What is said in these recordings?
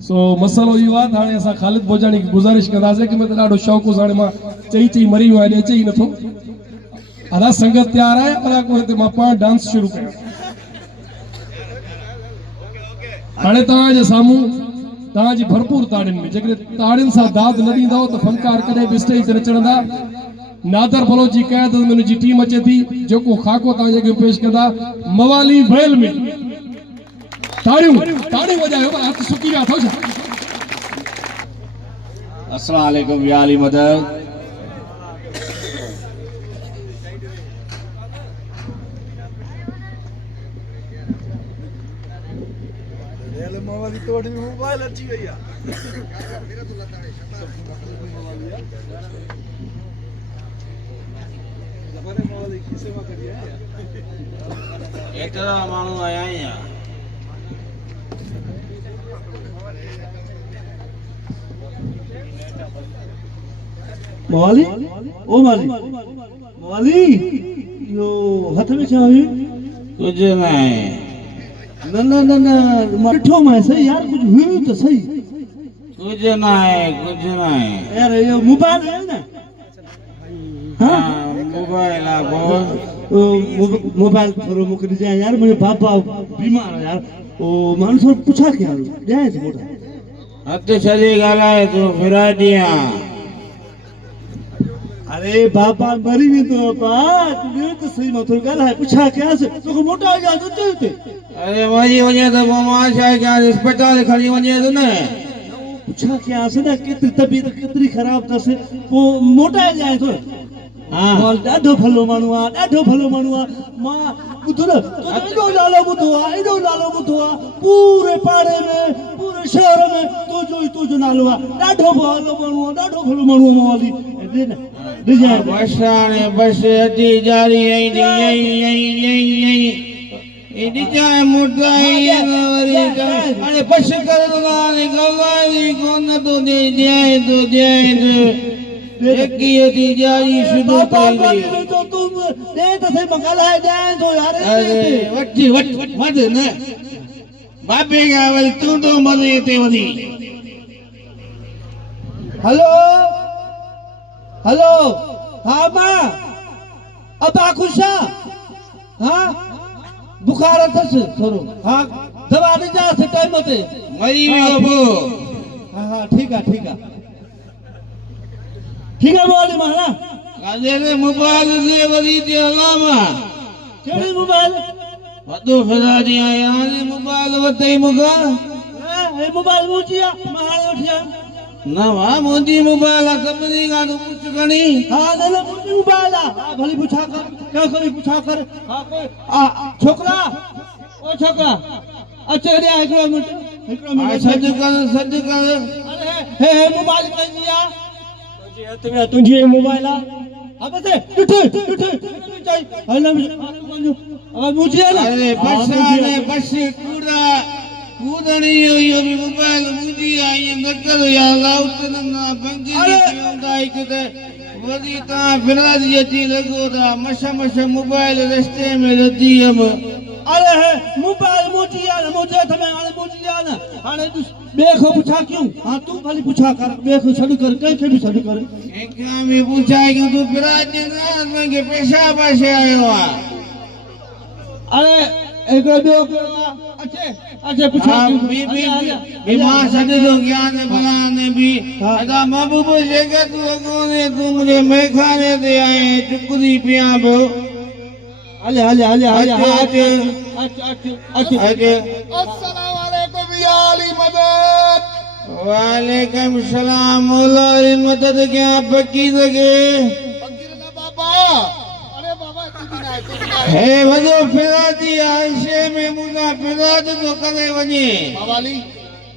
सो मसलो इहो आहे हाणे असां ख़ालिद बोजाणी खे गुज़ारिश कंदासीं कि मूंखे ॾाढो शौक़ु हो हाणे मां चई चई मरी वियो आहियां अचे ई नथो अदा संगत तयार आहे पर को हिते मां पाण डांस शुरू कयां हाणे तव्हांजे साम्हूं तव्हांजी भरपूर ताड़ियुनि में जेकॾहिं ताड़ियुनि सां दाद न ॾींदव त फनकार कॾहिं बि स्टेज ते न चढ़ंदा नादर बलोच जी क़यादत में उनजी टीम अचे थी जेको खाको तव्हांजे अॻे पेश कंदा मवाली वैल में ताड़ियूं ताड़ियूं वॼायो हथ सुकी विया अथव छा अस्सलाम वालेकुम या अली मदद मवाली तोड़ में मोबाइल अची वई आहे एतिरा माण्हू आया आहिनि मवाली ओ माली मवाली यो हथ में छा हुई कुछ नहीं न न न न मठो में सही यार कुछ हुई तो सही कुछ नहीं यार ये मोबाइल है ना हाँ मोबाइल आ बहुत मोबाइल थोरो मुझे दे यार मुझे पापा बीमार है यार ओ मानसो पूछा क्या जाए थे मोटा हथ छली गालाए तू फिरा दिया अरे बाबा मरी भी तो बात तू तो सही मत गल है पूछा क्या से तो मोटा हो जा तो अरे वही वजह तो मां छा क्या अस्पताल खड़ी वजह तो ने पूछा क्या से ना कितनी तबीयत कितनी खराब था से वो मोटा जाए तो हां ॾाढो भलो माण्हू आहे ॾाढो भलो माण्हू आहे मां ॿुधो न एॾो नालो ॿुधो आहे पूरे पाड़े में पूरे शहर में तुंहिंजो नालो आहे ॾाढो भलो माण्हू आहे ॾाढो भलो माण्हू आहे मवाली ॾे न ॾे जाए बस हाणे बस अची जारी यही एडी जाए मोटा अरे बस कर ना गलाई कोन तो दे एक ही जारी शुरू कर तो तुम दे तो सही मंगल है जाए तो यार अरे वट न बाबे गावल तू तो मरे ते वदी हेलो हेलो हाँ माँ अब आकुशा हाँ बुखार अथस थोरो हाँ दवा दी जा से टाइम होते मरी भी हाँ हाँ ठीक है बोली माना काजे मोबाइल दे वदी ते अलामा केड़ी मोबाइल वदो फिरा दी आया ने मोबाइल वते मुगा ए मोबाइल मुचिया महान उठिया ना वा मोदी मोबाइल सबनी का तो कुछ गणी हां ना मोदी मोबाइल हां भली पूछा कर क्या करी पूछा कर हां कोई छोकरा ओ छोकरा अच्छा रे एकरो मिनट सद कर अरे हे मोबाइल कहीं दिया तुझे हाथ में तुझे मोबाइल अब से उठ चाहिए हेलो अब मुझे ना अरे बस कूदनी यो भी मोबाइल मुझी आई नकर या लाउट ना बंगी होंदा इकते वदी ता फिरा दी अची लगो ता मशा मोबाइल रास्ते में लदी हम अरे है मोबाइल मुझी मुझे थमे हाने मुझी ना हाने तू देखो पूछा क्यों हां तू खाली पूछा कर देखो छड़ कर के भी छड़ कर क्या मैं पूछा कि तू फिरा दे ना मैं के पैसा पासे आयो अरे एक दो अच्छे पूछा भी मां सद दो ज्ञान बनाने भी अदा महबूब जगह तू कोने तू मुझे मैं खाने दे आए चुकरी पिया बो हले अस्सलाम वालेकुम या अली मदद वालेकुम सलाम मौला अली मदद क्या पक्की लगे फकीर बाबा अरे बाबा तू ना हे वजो फिरा दी आशे में मुना फिरा तो करे वनी मवाली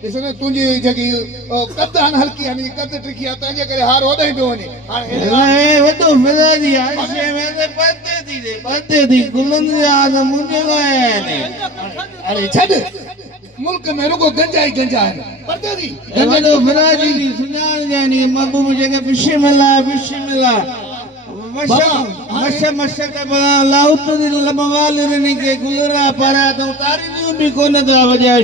इसने तुझी जगी कदन हल्की यानी कद ट्रिकी आता है करे हार होदे ही वनी हे वजो फिरा दी आशे में से पत्ते दी गुलन याद मुझे लाए ने अरे छद मुल्क में रुको गंजा है पड़ते दी वजो फिरा दी सुनान जानी महबूब जगह बिस्मिल्लाह मशा का बड़ा लाउत दी लमवाल ने के गुलरा पारा तो तारी भी कोन दा वजह